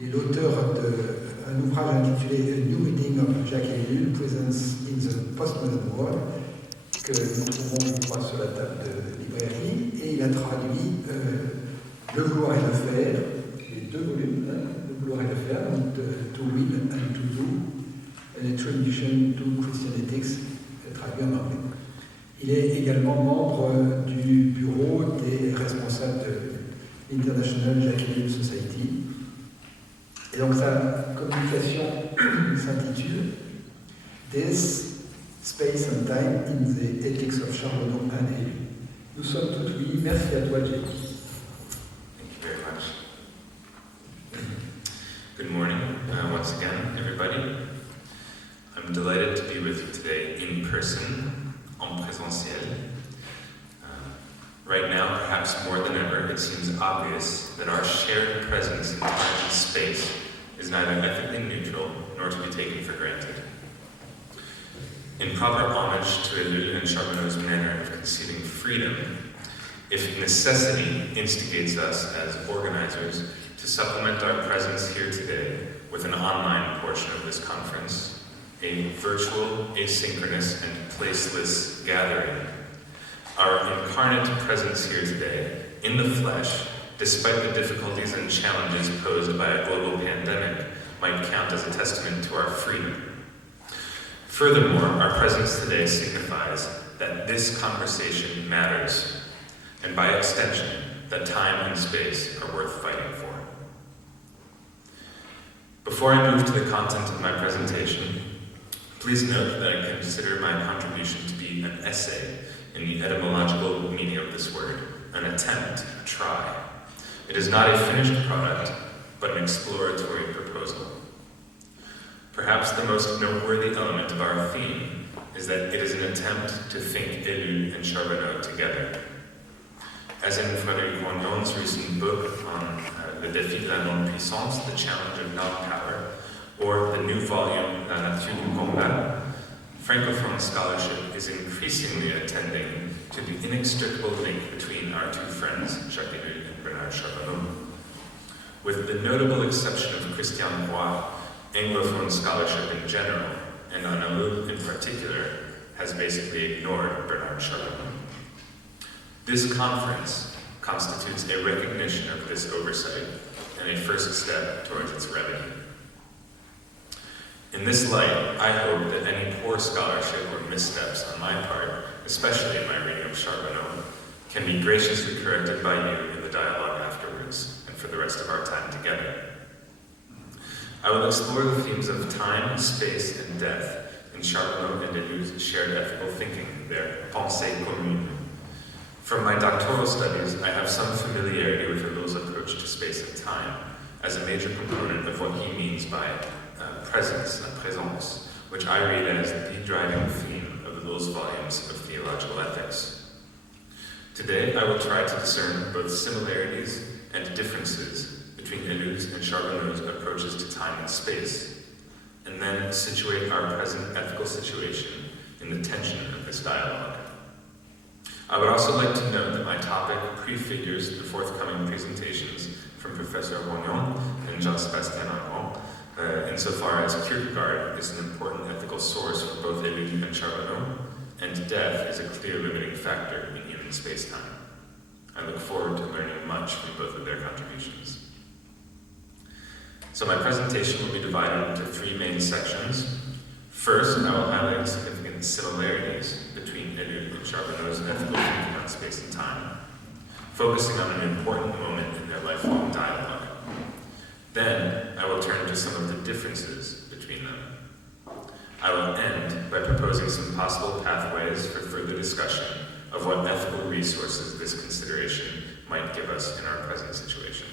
Il est l'auteur d'un ouvrage intitulé A New Reading of Jacques Ellul, Presence in the Postmodern World, que nous trouvons, je crois, sur la table de librairie, et il a traduit Le vouloir et le faire, les deux volumes, Le vouloir et le faire, donc To Will and To Do, an Introduction to Christian Ethics, traduit en anglais. Il est également membre du bureau des responsables de l'International Jacques Ellul Society. Et donc sa communication s'intitule This Space and Time in the Ethics of Charbonneau and Ellul. Nous sommes tout oui. Merci à toi, Jacques. Thank you very much. Good morning, once again, everybody. I'm delighted to be with you today in person, en présentiel. Right now, perhaps more than ever, it seems obvious that our shared presence in time and space is neither ethically neutral nor to be taken for granted. In proper homage to Ellul and Charbonneau's manner of conceiving freedom, if necessity instigates us as organizers to supplement our presence here today with an online portion of this conference, a virtual, asynchronous, and placeless gathering, our incarnate presence here today, in the flesh, despite the difficulties and challenges posed by a global pandemic, might count as a testament to our freedom. Furthermore, our presence today signifies that this conversation matters, and by extension, that time and space are worth fighting for. Before I move to the content of my presentation, please note that I consider my contribution to be an essay in the etymological meaning of this word, an attempt, a try. It is not a finished product, but an exploratory proposal. Perhaps the most noteworthy element of our theme is that it is an attempt to think Ellul and Charbonneau together. As in Frédéric Rognon's recent book on Le défis de la non-puissance, the challenge of non-power, or the new volume La nature du combat, Francophone scholarship is increasingly attending to the inextricable link between our two friends, Jacques Ellul and Bernard Charbonneau. With the notable exception of Christian Roy, Anglophone scholarship in general, and on Ellul in particular, has basically ignored Bernard Charbonneau. This conference constitutes a recognition of this oversight and a first step towards its remedy. In this light, I hope that any poor scholarship or missteps on my part, especially in my reading of Charbonneau, can be graciously corrected by you in the dialogue afterwards, and for the rest of our time together. I will explore the themes of time, space, and death in Charbonneau and Ellul's shared ethical thinking, their pensée commune. From my doctoral studies, I have some familiarity with Ellul's approach to space and time as a major component of what he means by presence, la présence, which I read as the driving theme of Ellul's volumes of theological ethics. Today, I will try to discern both similarities and differences between Ellul's and Charbonneau's approaches to time and space, and then situate our present ethical situation in the tension of this dialogue. I would also like to note that my topic prefigures the forthcoming presentations from Professor Rognon and Jean-Sébastien Armand, insofar as Kierkegaard is an important ethical source for both Ellul and Charbonneau, and death is a clear limiting factor in human space-time. I look forward to learning much from both of their contributions. So my presentation will be divided into three main sections. First, I will highlight significant similarities between Ellul and Charbonneau's ethical thinking on space and time, focusing on an important moment in their lifelong dialogue. Then, I will turn to some of the differences between them. I will end by proposing some possible pathways for further discussion of what ethical resources this consideration might give us in our present situation.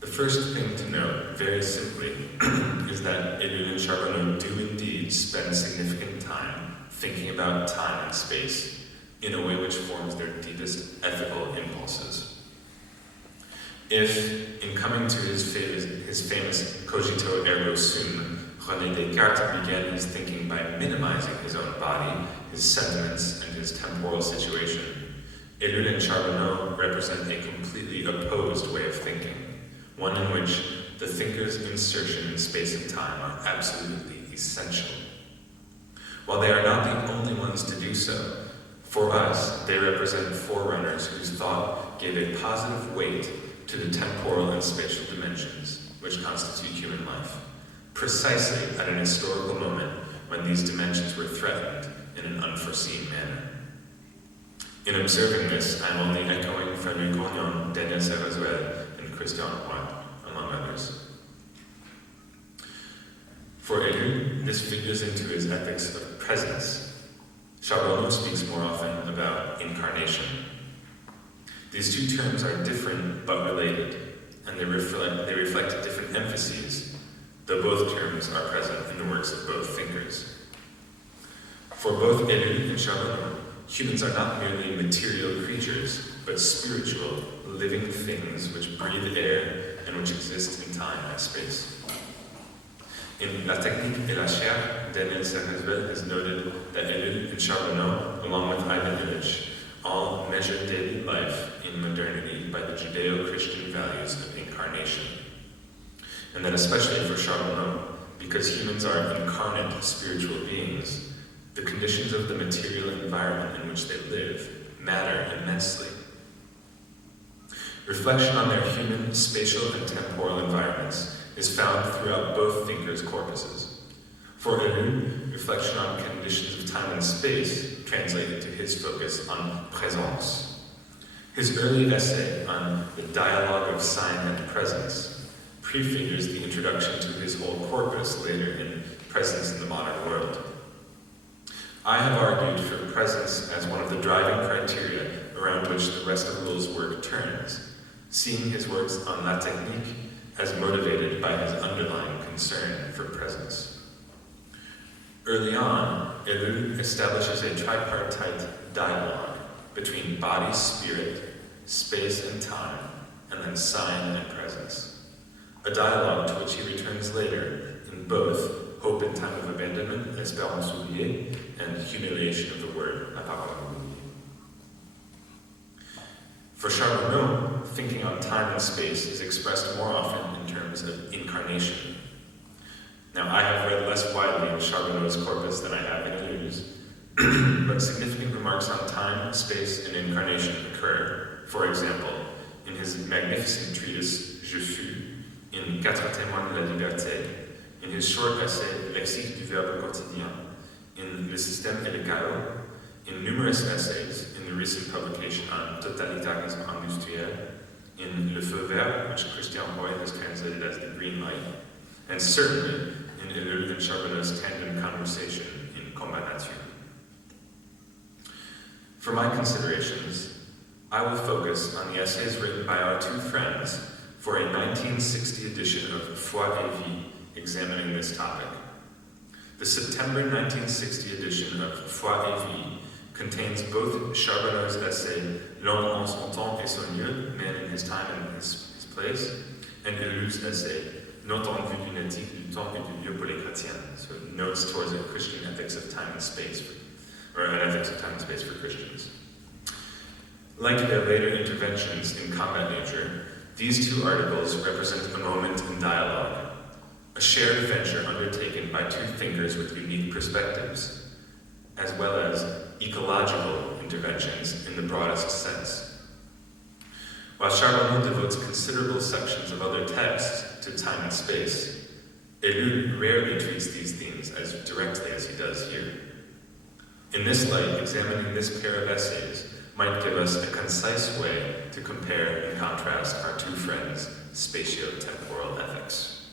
The first thing to note, very simply, is that Ellul and Charbonneau do indeed spend significant time thinking about time and space in a way which forms their deepest ethical impulses. If, in coming to his famous cogito ergo sum, René Descartes began his thinking by minimizing his own body, his sentiments, and his temporal situation, Ellul and Charbonneau represent a completely opposed way of thinking. one in which the thinker's insertion in space and time are absolutely essential. While they are not the only ones to do so, for us, they represent forerunners whose thought gave a positive weight to the temporal and spatial dimensions which constitute human life, precisely at an historical moment when these dimensions were threatened in an unforeseen manner. In observing this, I am only echoing Frédéric Cornion, Daniel Serrazuel, and Christian Roy, among others. For Ellul, this figures into his ethics of presence. Charbonneau speaks more often about incarnation. These two terms are different but related, and they reflect different emphases, though both terms are present in the works of both thinkers. For both Ellul and Charbonneau, humans are not merely material creatures, but spiritual, living things which breathe air and which exist in time and space. In La Technique et la Chair, Daniel Serrazuel has noted that Ellul and Charbonneau, along with Ivan Illich, all measure daily life in modernity by the Judeo-Christian values of incarnation. And that especially for Charbonneau, because humans are incarnate spiritual beings, the conditions of the material environment in which they live matter immensely. Reflection on their human, spatial, and temporal environments is found throughout both thinkers' corpuses. For Ellul, reflection on conditions of time and space translated to his focus on présence. His early essay on the dialogue of sign and presence prefigures the introduction to his whole corpus later in Presence in the Modern World. I have argued for presence as one of the driving criteria around which the rest of Ellul's work turns, seeing his works on La Technique as motivated by his underlying concern for presence. Early on, Ellul establishes a tripartite dialogue between body, spirit, space and time, and then sign and presence. A dialogue to which he returns later in both Hope in Time of Abandonment, Espérance oubliée, and Humiliation of the Word, La Parole oubliée. For Charbonneau, thinking on time and space is expressed more often in terms of incarnation. Now, I have read less widely in Charbonneau's corpus than I have in Ellul's, but significant remarks on time, space, and incarnation occur, for example, in his magnificent treatise Je fus, in Quatre témoins de la liberté, in his short essay Lexique du verbe quotidien, in Le système et le chaos, in numerous essays in the recent publication on totalitarisme industriel, in Le Feu Vert, which Christian Roy has translated as the green light, and certainly in Ellul and Charbonneau's tandem conversation in Combat Nature. For my considerations, I will focus on the essays written by our two friends for a 1960 edition of Foi et Vie examining this topic. The September 1960 edition of Foi et Vie contains both Charbonneau's essay L'homme en son temps et son lieu, Man in his time and his place, and Ellul's essay Note en vue d'une éthique du temps et du lieu pour les chrétiens, so notes towards a Christian ethics of time and space, or an ethics of time and space for Christians. Like their later interventions in Combat Nature, these two articles represent a moment in dialogue, a shared venture undertaken by two thinkers with unique perspectives, as well as ecological interventions in the broadest sense. While Charbonneau devotes considerable sections of other texts to time and space, Ellul rarely treats these themes as directly as he does here. In this light, examining this pair of essays might give us a concise way to compare and contrast our two friends' spatio-temporal ethics.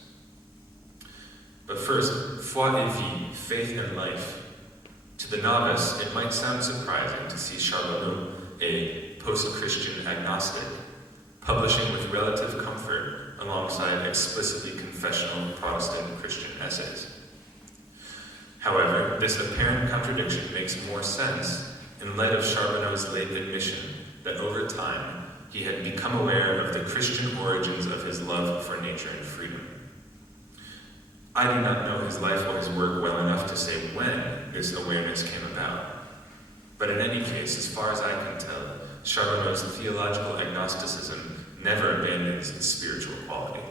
But first, foi et vie, faith and life. To the novice, it might sound surprising to see Charbonneau, a post-Christian agnostic, publishing with relative comfort alongside explicitly confessional Protestant Christian essays. However, this apparent contradiction makes more sense in light of Charbonneau's late admission that over time he had become aware of the Christian origins of his love for nature and freedom. I do not know his life or his work well enough to say when this awareness came about. But in any case, as far as I can tell, Charbonneau's theological agnosticism never abandons its spiritual quality.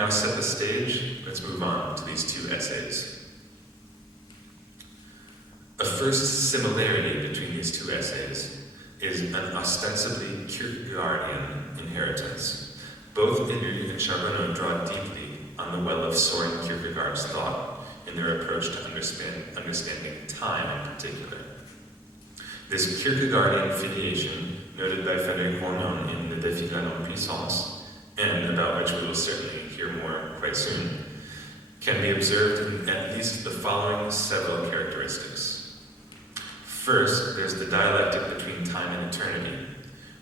now set the stage, let's move on to these two essays. A first similarity between these two essays is an ostensibly Kierkegaardian inheritance. Both Ellul and Charbonneau draw deeply on the well of Soren Kierkegaard's thought in their approach to understanding time in particular. This Kierkegaardian filiation, noted by Frédéric Rollison in the Défis de la non-puissance, and about which we will certainly hear more quite soon, can be observed in at least the following several characteristics. First, there's the dialectic between time and eternity,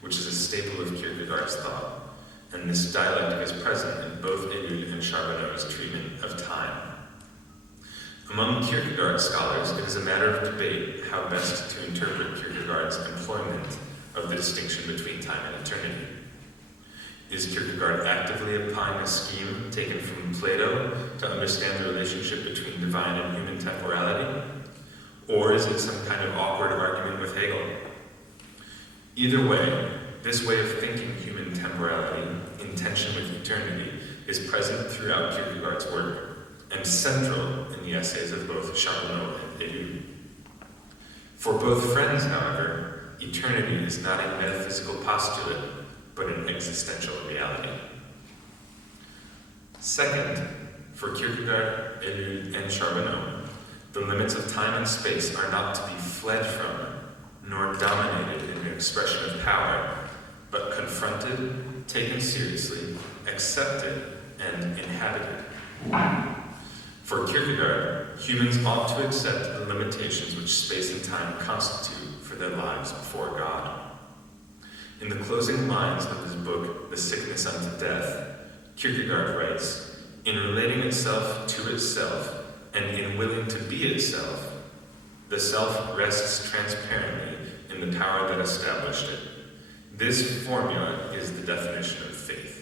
which is a staple of Kierkegaard's thought, and this dialectic is present in both Ellul and Charbonneau's treatment of time. Among Kierkegaard scholars, it is a matter of debate how best to interpret Kierkegaard's employment of the distinction between time and eternity. Is Kierkegaard actively applying a scheme taken from Plato to understand the relationship between divine and human temporality? Or is it some kind of awkward argument with Hegel? Either way, this way of thinking human temporality in tension with eternity is present throughout Kierkegaard's work, and central in the essays of both Charbonneau and Ellul. For both friends, however, eternity is not a metaphysical postulate, but an existential reality. Second, for Kierkegaard, Ellul, and Charbonneau, the limits of time and space are not to be fled from, nor dominated in an expression of power, but confronted, taken seriously, accepted, and inhabited. For Kierkegaard, humans ought to accept the limitations which space and time constitute for their lives before God. In the closing lines of his book, The Sickness Unto Death, Kierkegaard writes, "In relating itself to itself, and in willing to be itself, the self rests transparently in the power that established it. This formula is the definition of faith."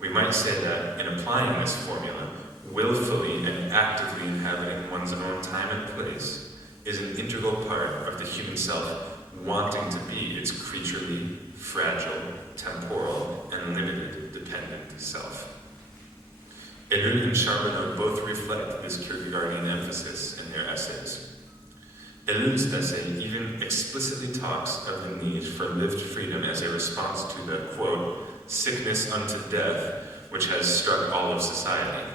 We might say that, in applying this formula, willfully and actively inhabiting one's own time and place is an integral part of the human self wanting to be its creaturely, fragile, temporal, and limited dependent self. Ellul and Charbonneau both reflect this Kierkegaardian emphasis in their essays. Ellul's essay even explicitly talks of the need for lived freedom as a response to the, quote, sickness unto death, which has struck all of society.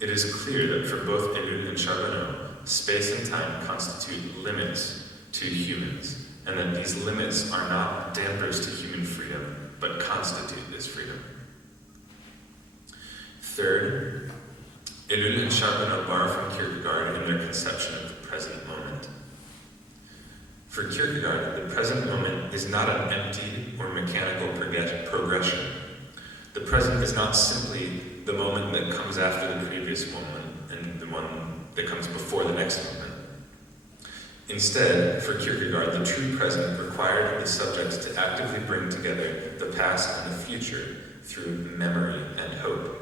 It is clear that for both Ellul and Charbonneau, space and time constitute limits to humans, and that these limits are not dampers to human freedom, but constitute this freedom. Third, Ellul and Charbonneau borrow from Kierkegaard in their conception of the present moment. For Kierkegaard, the present moment is not an empty or mechanical progression. The present is not simply the moment that comes after the previous moment and the one that comes before the next moment. Instead, for Kierkegaard, the true present required the subject to actively bring together the past and the future through memory and hope.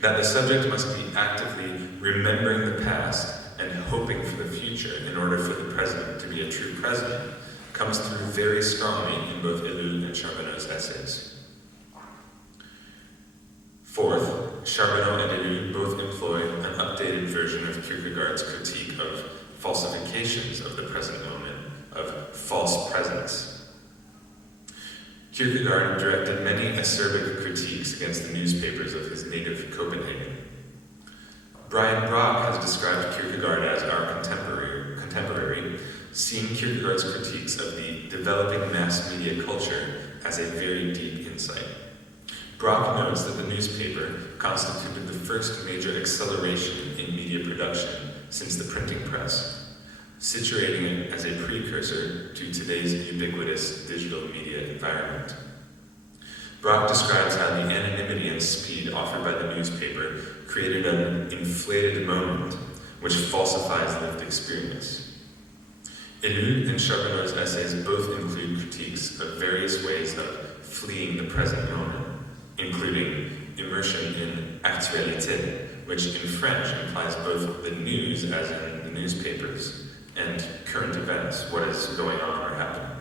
That the subject must be actively remembering the past and hoping for the future in order for the present to be a true present comes through very strongly in both Ellul and Charbonneau's essays. Fourth, Charbonneau and Ellul both employ an updated version of Kierkegaard's critique of falsifications of the present moment, of false presence. Kierkegaard directed many acerbic critiques against the newspapers of his native Copenhagen. Brian Brock has described Kierkegaard as our contemporary, seeing Kierkegaard's critiques of the developing mass media culture as a very deep insight. Brock notes that the newspaper constituted the first major acceleration in media production since the printing press, situating it as a precursor to today's ubiquitous digital media environment. Brock describes how the anonymity and speed offered by the newspaper created an inflated moment which falsifies lived experience. Ellul and Charbonneau's essays both include critiques of various ways of fleeing the present moment, including immersion in actualité, which in French implies both the news, as in the newspapers, and current events, what is going on or happening.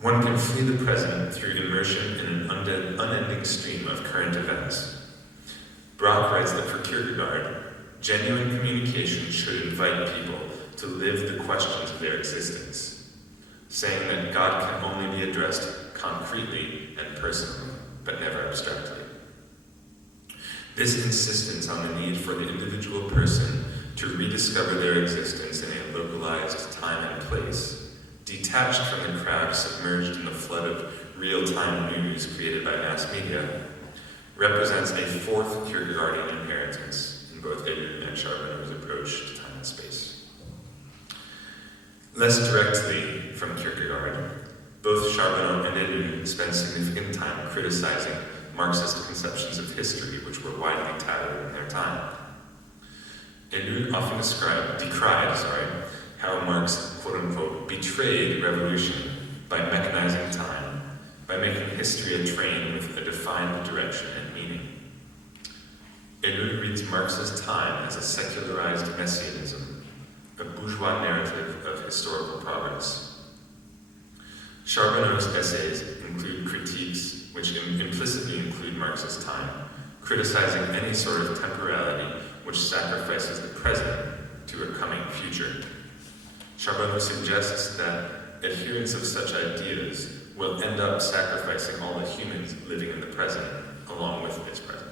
One can flee the present through immersion in an unending stream of current events. Brock writes that for Kierkegaard, genuine communication should invite people to live the questions of their existence, saying that God can only be addressed concretely and personally, but never abstractly. This insistence on the need for the individual person to rediscover their existence in a localized time and place, detached from the crowd submerged in the flood of real-time news created by mass media, represents a fourth Kierkegaardian inheritance in both Ellul and Charbonneau's approach to time and space. Less directly from Kierkegaard, both Charbonneau and Ellul spend significant time criticizing Marxist conceptions of history which were widely touted in their time. Ellul often decried how Marx, quote-unquote, betrayed revolution by mechanizing time, by making history a train with a defined direction and meaning. Ellul reads Marx's time as a secularized messianism, a bourgeois narrative of historical progress. Charbonneau's essays include critiques which implicitly include Marx's time, criticizing any sort of temporality which sacrifices the present to a coming future. Charbonneau suggests that adherents of such ideas will end up sacrificing all the humans living in the present along with this present.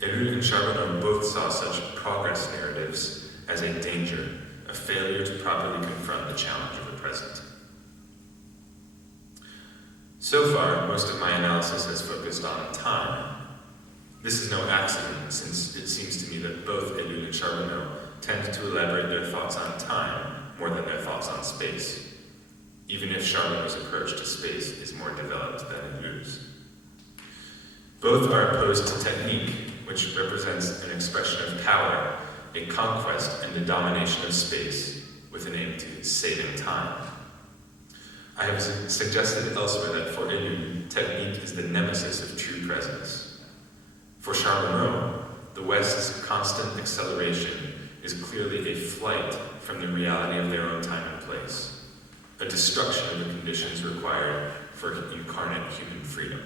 Ellul and Charbonneau both saw such progress narratives as a danger, a failure to properly confront the challenge of the present. So far, most of my analysis has focused on time. This is no accident, since it seems to me that both Ellul and Charbonneau tend to elaborate their thoughts on time more than their thoughts on space, even if Charbonneau's approach to space is more developed than Ellul's. Both are opposed to technique, which represents an expression of power, a conquest and the domination of space, with an aim to saving time. I have suggested elsewhere that for Ellul, technique is the nemesis of true presence. For Charbonneau, the West's constant acceleration is clearly a flight from the reality of their own time and place, a destruction of the conditions required for incarnate human freedom.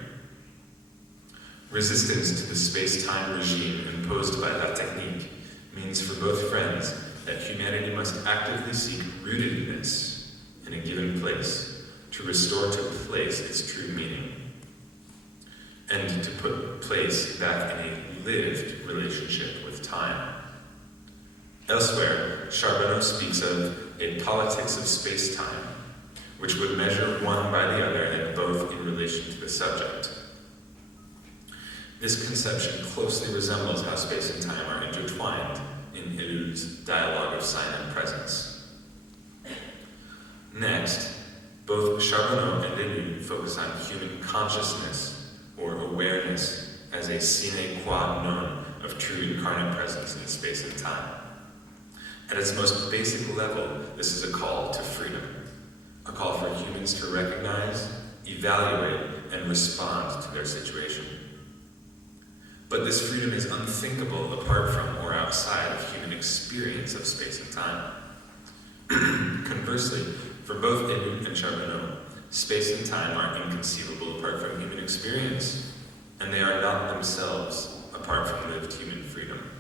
Resistance to the space-time regime imposed by La Technique means for both friends that humanity must actively seek rootedness in a given place to restore to place its true meaning, and to put place back in a lived relationship with time. Elsewhere, Charbonneau speaks of a politics of space-time, which would measure one by the other and both in relation to the subject. This conception closely resembles how space and time are intertwined in Ellul's dialogue of sign and presence. Next, both Charbonneau and Ellul focus on human consciousness or awareness as a sine qua non of true incarnate presence in space and time. At its most basic level, this is a call to freedom, a call for humans to recognize, evaluate, and respond to their situation. But this freedom is unthinkable apart from or outside of human experience of space and time. Conversely, for both Ellul and Charbonneau, space and time are inconceivable apart from human experience, and they are not themselves apart from lived human freedom.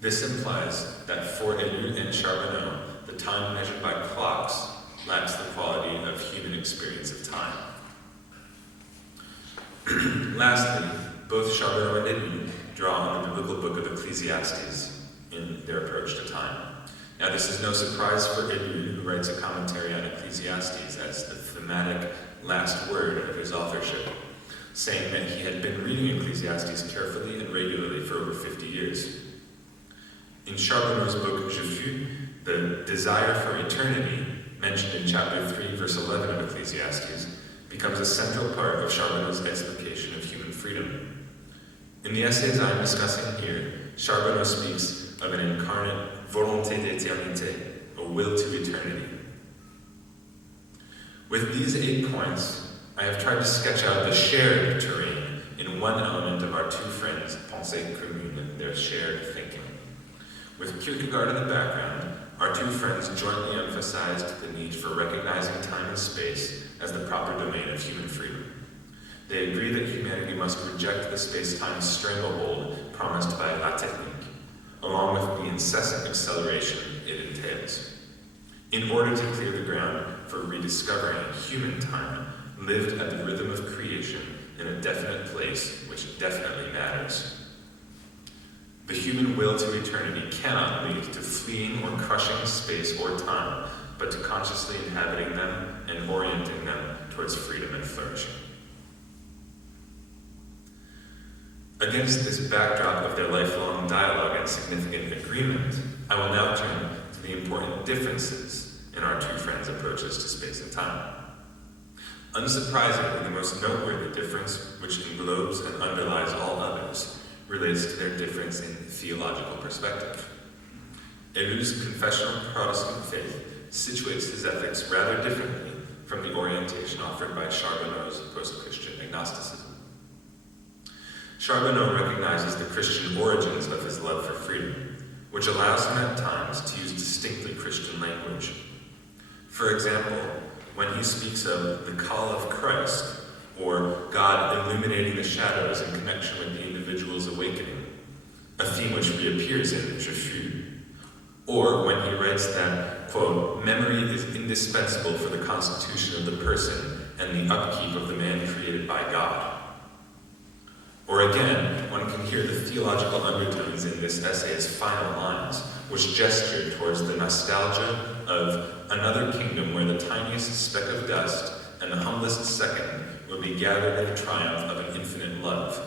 This implies that for Ellul and Charbonneau, the time measured by clocks lacks the quality of human experience of time. Lastly, both Charbonneau and Ellul draw on the biblical book of Ecclesiastes in their approach to time. Now, this is no surprise for Ellul, who writes a commentary on Ecclesiastes as the thematic last word of his authorship, saying that he had been reading Ecclesiastes carefully and regularly for over 50 years. In Charbonneau's book, Je fus, the desire for eternity, mentioned in chapter 3, verse 11 of Ecclesiastes, becomes a central part of Charbonneau's explication of human freedom. In the essays I am discussing here, Charbonneau speaks of an incarnate volonté d'éternité, a will to eternity. With these 8 points, I have tried to sketch out the shared terrain in one element of our two friends' pensée commune, their shared thinking. With Kierkegaard in the background, our two friends jointly emphasized the need for recognizing time and space as the proper domain of human freedom. They agree that humanity must reject the space-time stranglehold promised by la technique, along with the incessant acceleration it entails, in order to clear the ground for rediscovering human time lived at the rhythm of creation in a definite place which definitely matters. The human will to eternity cannot lead to fleeing or crushing space or time, but to consciously inhabiting them and orienting them towards freedom and flourishing. Against this backdrop of their lifelong dialogue and significant agreement, I will now turn to the important differences in our two friends' approaches to space and time. Unsurprisingly, the most noteworthy difference, which englobes and underlies all others, relates to their difference in theological perspective. Ellul's confessional Protestant faith situates his ethics rather differently from the orientation offered by Charbonneau's post-Christian agnosticism. Charbonneau recognizes the Christian origins of his love for freedom, which allows him at times to use distinctly Christian language. For example, when he speaks of the call of Christ, or God illuminating the shadows in connection with the individual's awakening, a theme which reappears in Je fus, or when he writes that, quote, memory is indispensable for the constitution of the person and the upkeep of the man created by God. Or again, one can hear the theological undertones in this essay's final lines, which gesture towards the nostalgia of another kingdom where the tiniest speck of dust and the humblest second will be gathered in the triumph of an infinite love.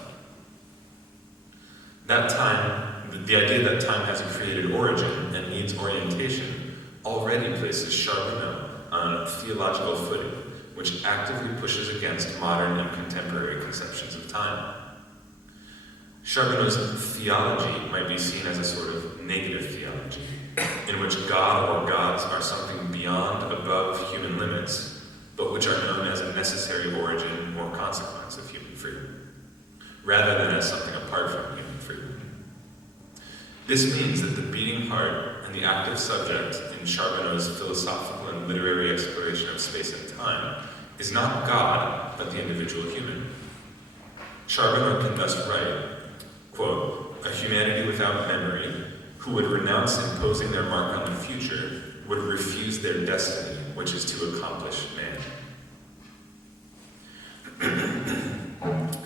That time, the idea that time has a created origin and needs orientation, already places Charbonneau on theological footing, which actively pushes against modern and contemporary conceptions of time. Charbonneau's theology might be seen as a sort of negative theology, in which God or gods are something beyond, above human limits, but which are known as a necessary origin or consequence of human freedom, rather than as something apart from human freedom. This means that the beating heart and the active subject in Charbonneau's philosophical and literary exploration of space and time is not God, but the individual human. Charbonneau can thus write, quote, a humanity without memory, who would renounce imposing their mark on the future, would refuse their destiny, which is to accomplish man.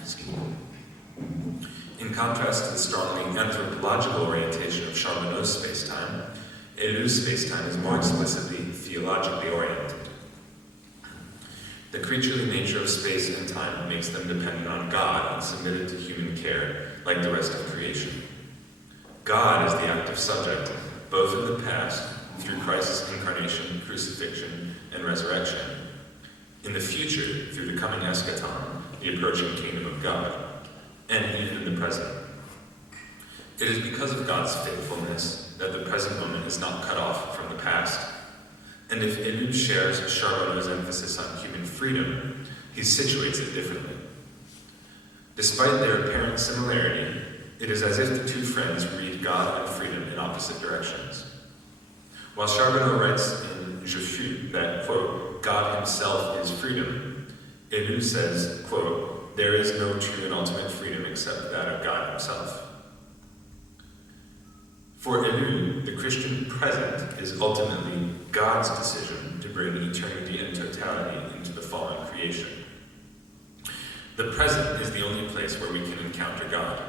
Excuse me. In contrast to the strongly anthropological orientation of Charbonneau's space-time, Ellul's space-time is more explicitly theologically oriented. The creaturely nature of space and time makes them dependent on God and submitted to human care, like the rest of creation. God is the active subject, both in the past, through Christ's incarnation, crucifixion, and resurrection, in the future, through the coming eschaton, the approaching kingdom of God, and even in the present. It is because of God's faithfulness that the present moment is not cut off from the past. And if Ellul shares Charbonneau's emphasis on human freedom, he situates it differently. Despite their apparent similarity, it is as if the two friends read God and freedom in opposite directions. While Charbonneau writes in Je fus that, quote, God himself is freedom, Ellul says, quote, there is no true and ultimate freedom except that of God himself. For Ellul, the Christian present is ultimately God's decision to bring eternity and totality into the fallen creation. The present is the only place where we can encounter God.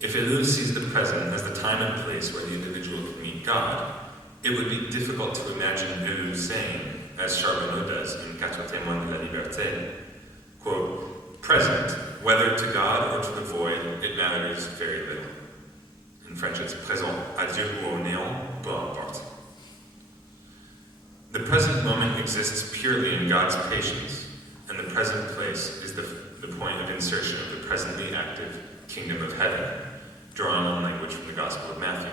If Ellul sees the present as the time and place where the individual can meet God, it would be difficult to imagine Ellul saying, as Charbonneau does in Quatre témoins de la liberté, quote, present, whether to God or to the void, it matters very little. In French, it's présent, à Dieu ou au néant, peu importe. The present moment exists purely in God's patience, and the present place is the point of insertion of the presently active kingdom of heaven, drawing on language from the Gospel of Matthew.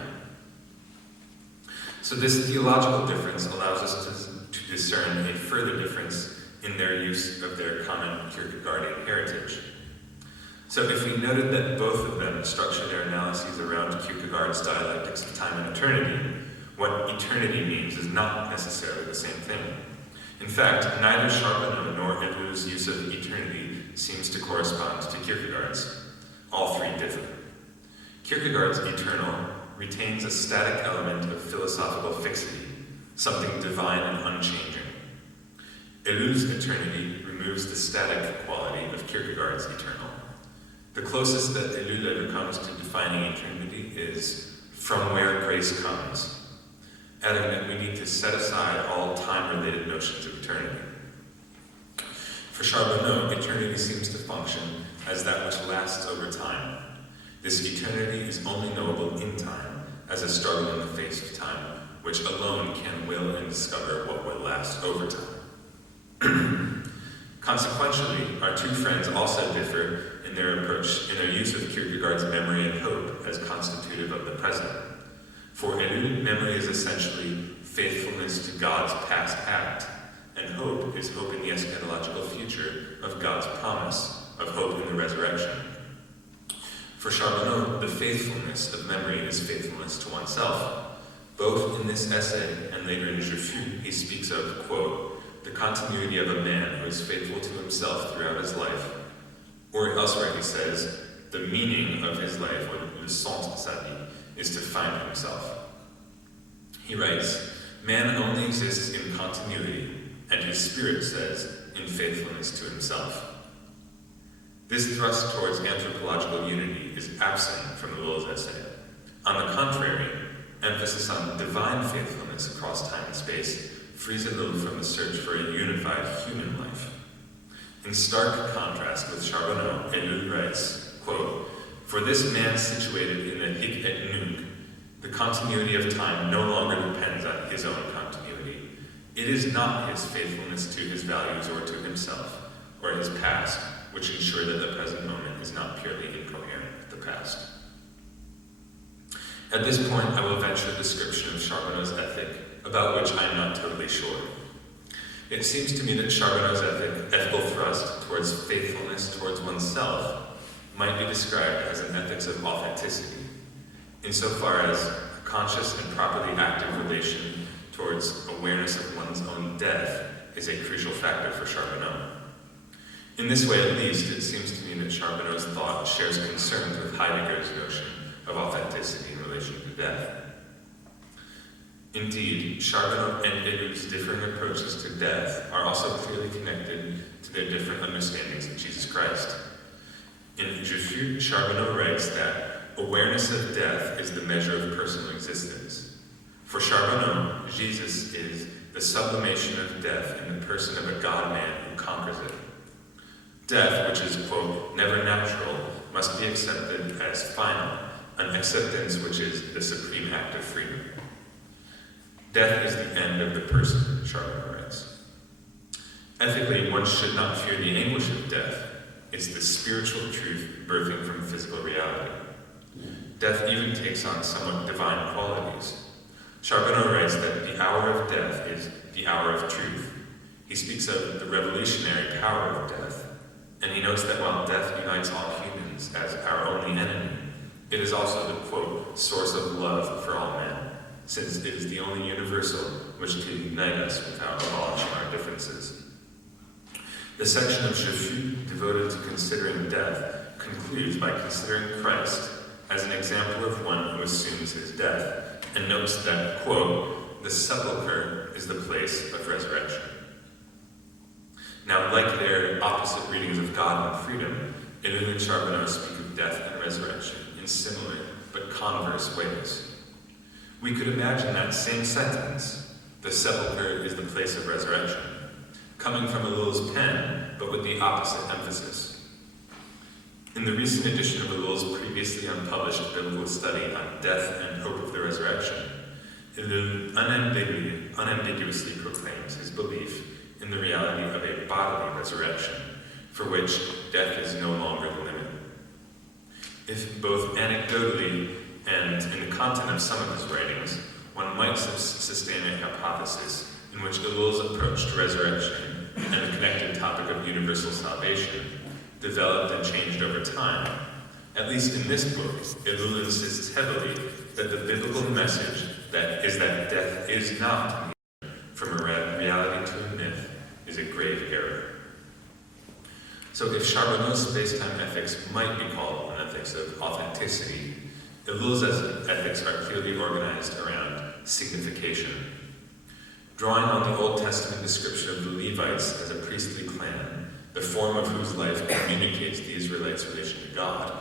So this theological difference allows us to discern a further difference in their use of their common Kierkegaardian heritage. So if we noted that both of them structure their analyses around Kierkegaard's dialectics of time and eternity, what eternity means is not necessarily the same thing. In fact, neither Charbonneau nor Ellul's use of eternity seems to correspond to Kierkegaard's. All three differ. Kierkegaard's eternal retains a static element of philosophical fixity, something divine and unchanging. Ellul's eternity removes the static quality of Kierkegaard's eternal. The closest that Ellul ever comes to defining eternity is from where grace comes, adding that we need to set aside all time-related notions of eternity. For Charbonneau, eternity seems to function as that which lasts over time. This eternity is only knowable in time, as a struggle in the face of time, which alone can will and discover what will last over time. Consequentially, our two friends also differ in their approach, in their use of Kierkegaard's memory and hope as constitutive of the present. For Ellul, memory is essentially faithfulness to God's past act, and hope is hope in the eschatological future of God's promise, of hope in the resurrection. For Charbonneau, the faithfulness of memory is faithfulness to oneself. Both in this essay and later in Je fus, he speaks of, quote, the continuity of a man who is faithful to himself throughout his life. Or elsewhere he says, the meaning of his life, or le sens de sa vie, is to find himself. He writes, man only exists in continuity, and his spirit says, in faithfulness to himself. This thrust towards anthropological unity is absent from Ellul's essay. On the contrary, emphasis on divine faithfulness across time and space frees Ellul from the search for a unified human life. In stark contrast with Charbonneau, Ellul writes, quote, for this man situated in the hic et nunc, the continuity of time no longer depends on his own continuity. It is not his faithfulness to his values or to himself, or his past, which ensure that the present moment is not purely incoherent with the past. At this point, I will venture a description of Charbonneau's ethic, about which I am not totally sure. It seems to me that Charbonneau's ethical thrust towards faithfulness towards oneself might be described as an ethics of authenticity, insofar as a conscious and properly active relation towards awareness of one's own death is a crucial factor for Charbonneau. In this way, at least, it seems to me that Charbonneau's thought shares concerns with Heidegger's notion of authenticity in relation to death. Indeed, Charbonneau and Ellul's differing approaches to death are also clearly connected to their different understandings of Jesus Christ. In Je fus, Charbonneau writes that awareness of death is the measure of personal existence. For Charbonneau, Jesus is the sublimation of death in the person of a God-man who conquers it. Death, which is, quote, never natural, must be accepted as final, an acceptance which is the supreme act of freedom. Death is the end of the person, Charbonneau writes. Ethically, one should not fear the anguish of death. It's the spiritual truth birthing from physical reality. Death even takes on somewhat divine qualities. Charbonneau writes that the hour of death is the hour of truth. He speaks of the revolutionary power of death, and he notes that while death unites all humans as our only enemy, it is also the, quote, source of love for all men, since it is the only universal which can unite us without abolishing our differences. The section of Je fus devoted to considering death concludes by considering Christ as an example of one who assumes his death, and notes that, quote, the sepulchre is the place of resurrection. Now, like their opposite readings of God and freedom, Ellul and Charbonneau speak of death and resurrection in similar but converse ways. We could imagine that same sentence, the sepulchre is the place of resurrection, coming from Ellul's pen, but with the opposite emphasis. In the recent edition of Ellul's previously unpublished biblical study on death and hope of the resurrection, Ellul unambiguously proclaims his belief in the reality of a bodily resurrection, for which death is no longer the limit. If both anecdotally and in the content of some of his writings, one might sustain a hypothesis in which Ellul's approach to resurrection and the connected topic of universal salvation developed and changed over time, at least in this book, Ellul insists heavily that the biblical message that death is not from a reality to a myth is a grave error. So if Charbonneau's space-time ethics might be called an ethics of authenticity, Ellul's ethics are clearly organized around signification. Drawing on the Old Testament description of the Levites as a priestly clan, the form of whose life communicates the Israelites' relation to God,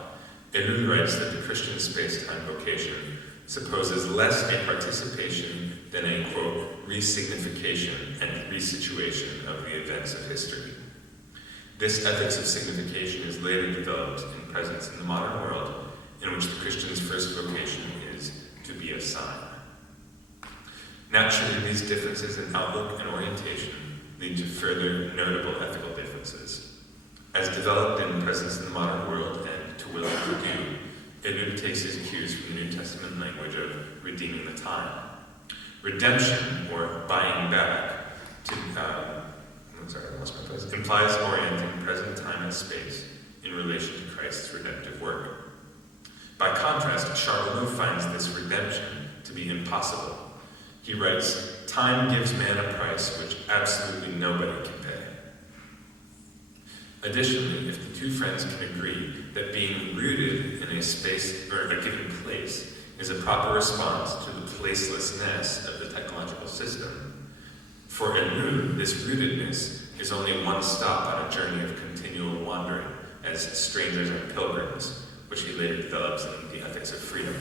Ellul writes that the Christian space-time vocation supposes less a participation than a, quote, re-signification and resituation of the events of history. This ethics of signification is later developed in presence in the modern world, in which the Christian's first vocation is to be a sign. Naturally, these differences in outlook and orientation lead to further notable ethical differences. As developed in presence in the modern world and to will and do, Ellul takes his cues from the New Testament language of redeeming the time. Redemption, or buying back, implies orienting present time and space in relation to Christ's redemptive work. By contrast, Charbonneau finds this redemption to be impossible. He writes, "Time gives man a price which absolutely nobody can pay." Additionally, if the two friends can agree that being rooted in a space or a given place is a proper response to the placelessness of the technological system, for Ellul, this rootedness is only one stop on a journey of continual wandering as strangers and pilgrims, which he later develops in the Ethics of Freedom.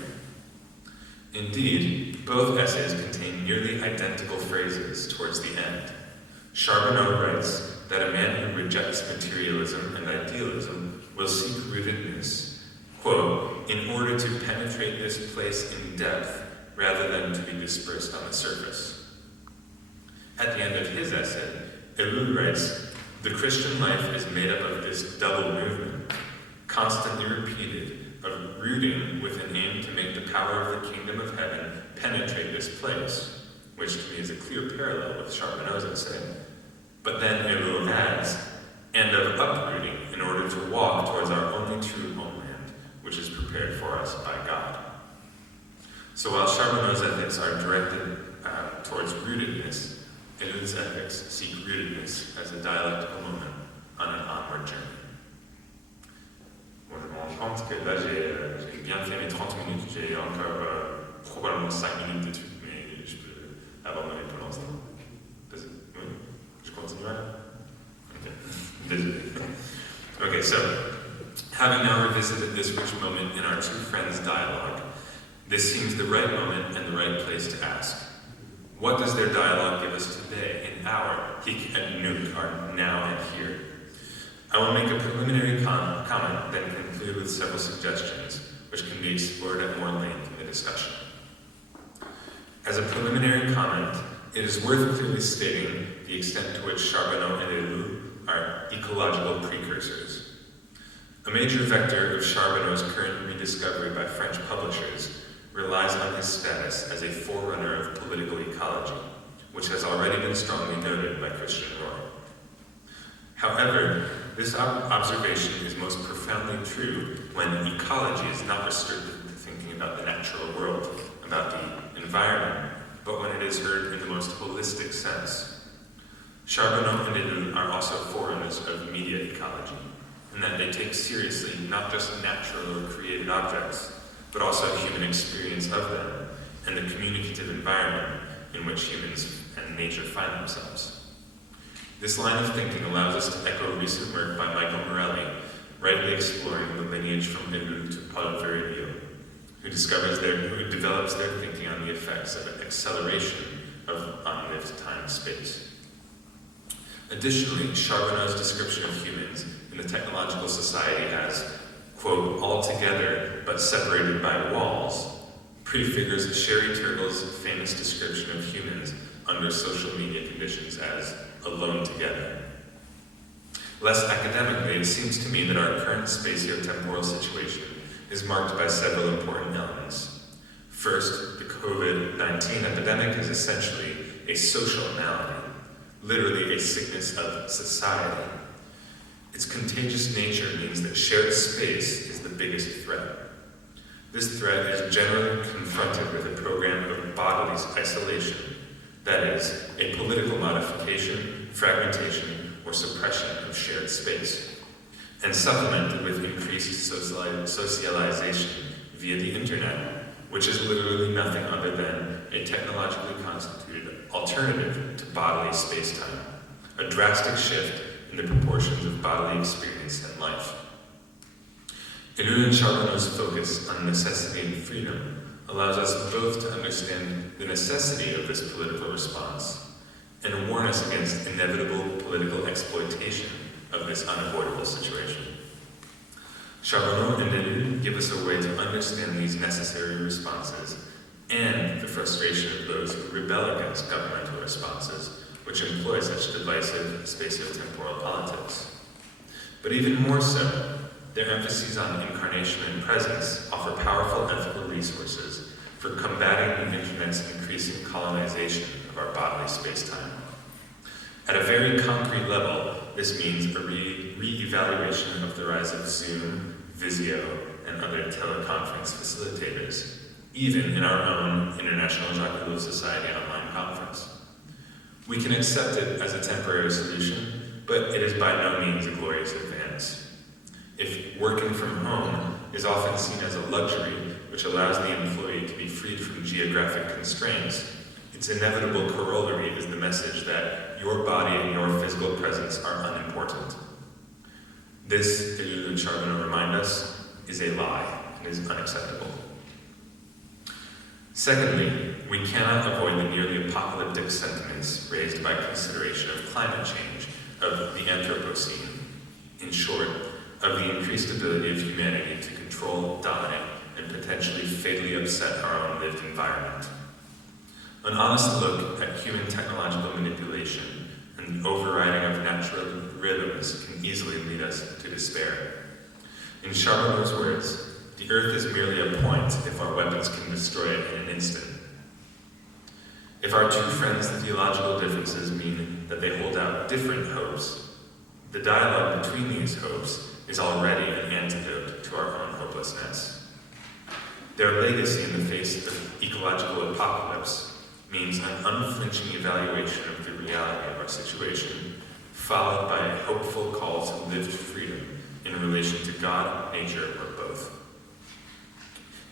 Indeed, both essays contain nearly identical phrases towards the end. Charbonneau writes that a man who rejects materialism and idealism will seek rootedness, quote, in order to penetrate this place in depth rather than to be dispersed on the surface. At the end of his essay, Ellul writes, the Christian life is made up of this double movement, constantly repeated, of rooting with an aim to make the power of the kingdom of heaven penetrate this place, which to me is a clear parallel with Charbonneau's essay. But then Ellul adds, and of uprooting in order to walk towards our only true homeland, which is prepared for us by God. So while Charbonneau's ethics are directed towards rootedness, Ellul's ethics seek rootedness as a dialectical moment on an onward journey. Bon, je me rends compte que là, j'ai bien fait mes 30 minutes, j'ai encore probablement 5 minutes d'études, mais je peux abandonner pour l'instant. Oui, je continue là? Okay, désolé. Okay, so, having now revisited this rich moment in our two friends' dialogue, this seems the right moment and the right place to ask, what does their dialogue give us today in our hic et nunc, our now and here? I will make a preliminary comment, then conclude with several suggestions, which can be explored at more length in the discussion. As a preliminary comment, it is worth clearly stating the extent to which Charbonneau and Ellul are ecological precursors. A major vector of Charbonneau's current rediscovery by French publishers relies on his status as a forerunner of political ecology, which has already been strongly noted by Christian Roy. However, this observation is most profoundly true when ecology is not restricted to thinking about the natural world, about the environment, but when it is heard in the most holistic sense. Charbonneau and Ellul are also forerunners of media ecology, in that they take seriously not just natural or created objects, but also human experience of them and the communicative environment in which humans and nature find themselves. This line of thinking allows us to echo recent work by Michael Morelli, rightly exploring the lineage from Ellul to Paul Virilio, who develops their thinking on the effects of an acceleration of unlived time-space. Additionally, Charbonneau's description of humans in the technological society as, quote, all together but separated by walls, prefigures Sherry Turtle's famous description of humans under social media conditions as alone together. Less academically, it seems to me that our current spatio-temporal situation is marked by several important elements. First, the COVID-19 epidemic is essentially a social malady, literally a sickness of society. Its contagious nature means that shared space is the biggest threat. this threat is generally confronted with a program of bodily isolation, that is, a political modification, fragmentation, or suppression of shared space, and supplemented with increased socialization via the internet, which is literally nothing other than a technologically constituted alternative to bodily space-time, a drastic shift in the proportions of bodily experience and life. Ellul and Charbonneau's focus on necessity and freedom allows us both to understand the necessity of this political response and warn us against inevitable political exploitation of this unavoidable situation. Charbonneau and Ellul give us a way to understand these necessary responses and the frustration of those who rebel against governmental responses, which employ such divisive spatio-temporal politics. But even more so, their emphases on incarnation and presence offer powerful ethical resources for combating the internet's increasing colonization of our bodily space-time. At a very concrete level, this means a re-evaluation of the rise of Zoom, Visio, and other teleconference facilitators, even in our own International Jacques Society online conference. We can accept it as a temporary solution, but it is by no means a glorious advance. If working from home is often seen as a luxury which allows the employee to be freed from geographic constraints, its inevitable corollary is the message that your body and your physical presence are unimportant. This, Ellul and Charbonneau remind us, is a lie and is unacceptable. Secondly, we cannot avoid the nearly apocalyptic sentiments raised by consideration of climate change, of the Anthropocene. In short, of the increased ability of humanity to control, dominate, and potentially fatally upset our own lived environment. An honest look at human technological manipulation and the overriding of natural rhythms can easily lead us to despair. In Charbonneau's words, the Earth is merely a point if our weapons can destroy it in an instant. If our two friends' theological differences mean that they hold out different hopes, the dialogue between these hopes is already an antidote to our own hopelessness. Their legacy in the face of ecological apocalypse means an unflinching evaluation of the reality of our situation, followed by a hopeful call to lived freedom in relation to God, nature, or both.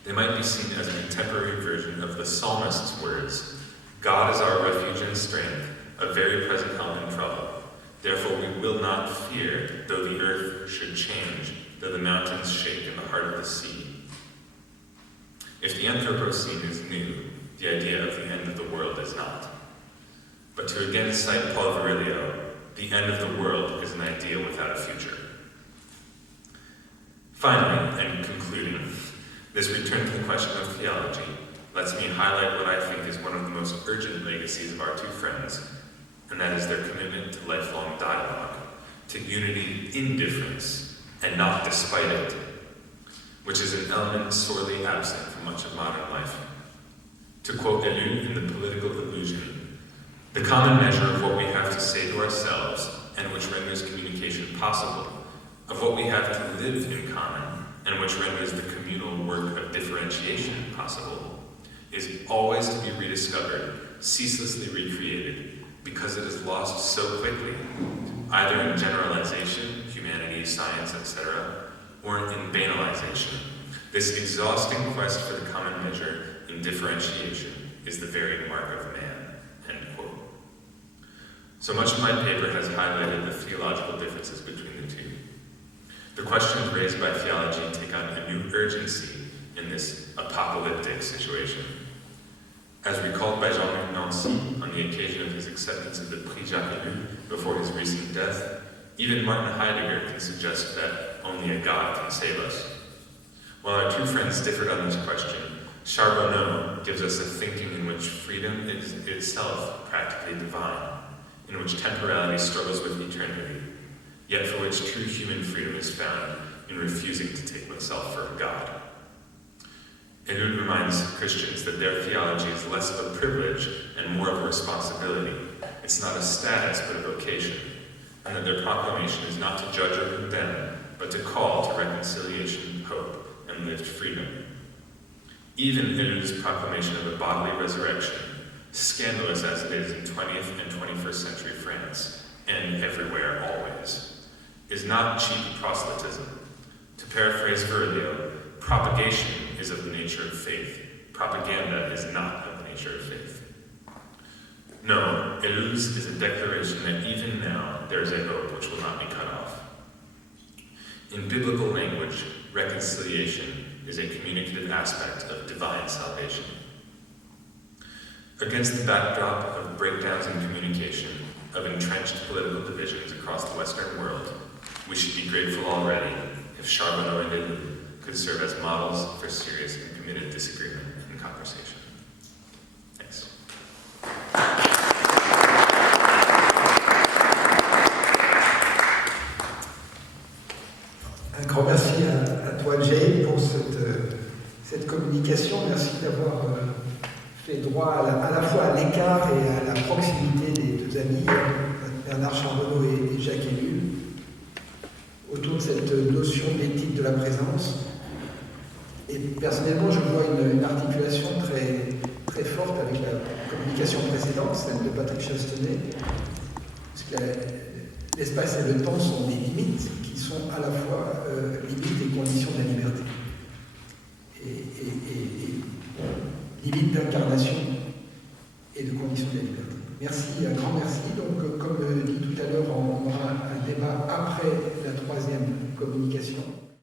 They might be seen as a contemporary version of the psalmist's words, "God is our refuge and strength, a very present help in trouble. Therefore we will not fear, though the earth should change, though the mountains shake in the heart of the sea." If the Anthropocene is new, the idea of the end of the world is not. But to again cite Paul Virilio, the end of the world is an idea without a future. Finally, and concluding, this return to the question of theology lets me highlight what I think is one of the most urgent legacies of our two friends, and that is their commitment to lifelong dialogue, to unity in difference, and not despite it, which is an element sorely absent from much of modern life. To quote Ellul in The Political Illusion, "The common measure of what we have to say to ourselves, and which renders communication possible, of what we have to live in common, and which renders the communal work of differentiation possible, is always to be rediscovered, ceaselessly recreated, because it is lost so quickly, either in generalization, humanity, science, etc., or in banalization. This exhausting quest for the common measure in differentiation is the very mark of man." End quote. So much of my paper has highlighted the theological differences between the two. The questions raised by theology take on a new urgency in this apocalyptic situation. As recalled by Jean-Luc Nancy on the occasion of his acceptance of the Prix Jacques Ellul before his recent death, even Martin Heidegger can suggest that only a God can save us. While our two friends differed on this question, Charbonneau gives us a thinking in which freedom is itself practically divine, in which temporality struggles with eternity, yet for which true human freedom is found in refusing to take oneself for a God. Ellul reminds Christians that their theology is less of a privilege and more of a responsibility. It's not a status, but a vocation, and that their proclamation is not to judge or condemn, but to call to reconciliation, hope, and lived freedom. Even Ellul's proclamation of a bodily resurrection, scandalous as it is in 20th and 21st century France, and everywhere always, is not cheap proselytism. To paraphrase Virgil, propagation is of the nature of faith. Propaganda is not of the nature of faith. No, Ellul's is a declaration that even now there is a hope which will not be cut off. In biblical language, reconciliation is a communicative aspect of divine salvation. Against the backdrop of breakdowns in communication, of entrenched political divisions across the Western world, we should be grateful already if Charbonneau and Ellul could serve as models for serious and committed disagreement and conversation. Thanks. Un grand merci à toi, Jay, pour cette communication. Merci d'avoir fait droit à la fois à l'écart et à la proximité des deux amis, Bernard Charbonneau et Jacques Ellul, autour de cette notion d'éthique de la présence. Et personnellement, je vois une articulation très, très forte avec la communication précédente, celle de Patrick Chastenay, parce que l'espace et le temps sont des limites qui sont à la fois limites et conditions de la liberté. Et limites d'incarnation et de conditions de la liberté. Merci, un grand merci. Donc, comme dit tout à l'heure, on aura un débat après la troisième communication.